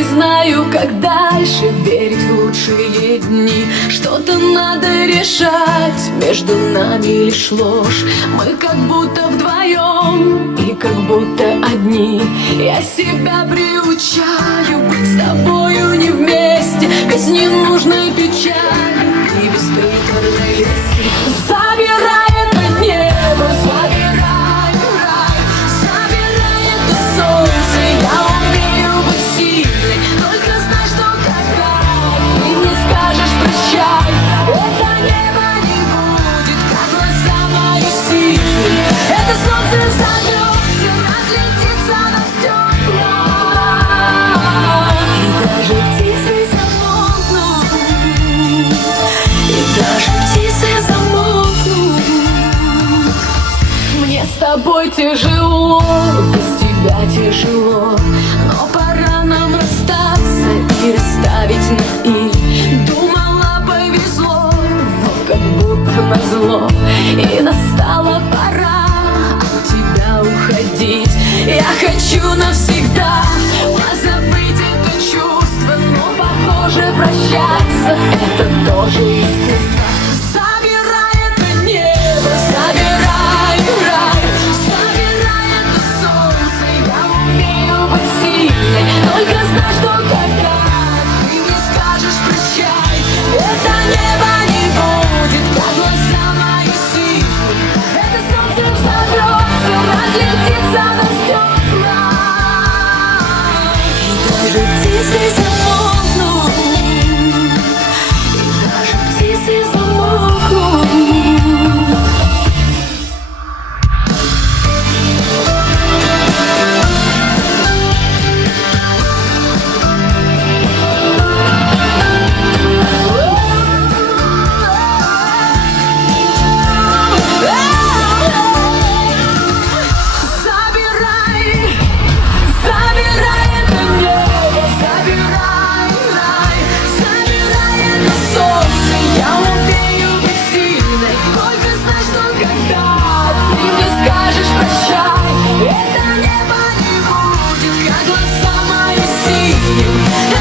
не знаю, как дальше верить в лучшие дни. Что-то надо решать, между нами лишь ложь. Мы как будто вдвоем и как будто одни. Я себя приучаю быть с тобою не вместе, без ненужной печали и бесприторной лести. Забирай это небо, забирай рай, забирай это солнце. Я умею быть сильной, только знай, что когда ты мне скажешь прощай, это небо не будет, как глаза мои сильные. Это солнце взорвется, разлетится на стекла, и даже птицы замолкнут, и даже птицы замолкнут. Мне с тобой тяжело, без тебя тяжело, но пора нам расстаться и расставить на «и». Думала, повезло, но как будто назло, и настала пора от тебя уходить. Я хочу навсегда позабыть это чувство, но, похоже, прощаться — это тоже искусство. Забирай это небо, забирай рай, забирай это солнце. Я умею быть сильной, только знай, что когда ты мне скажешь прощай, это небо не будет, как глаза мои сильные. Это солнце взорвется, разлетится на стекла, и даже птицы замолкнут, и даже птицы замолкнут.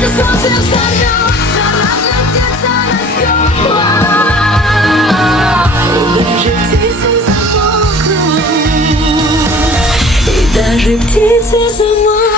Солнце взорвется, разлетится на стекла, и даже птицы замолкнут, и даже птицы замолкнут.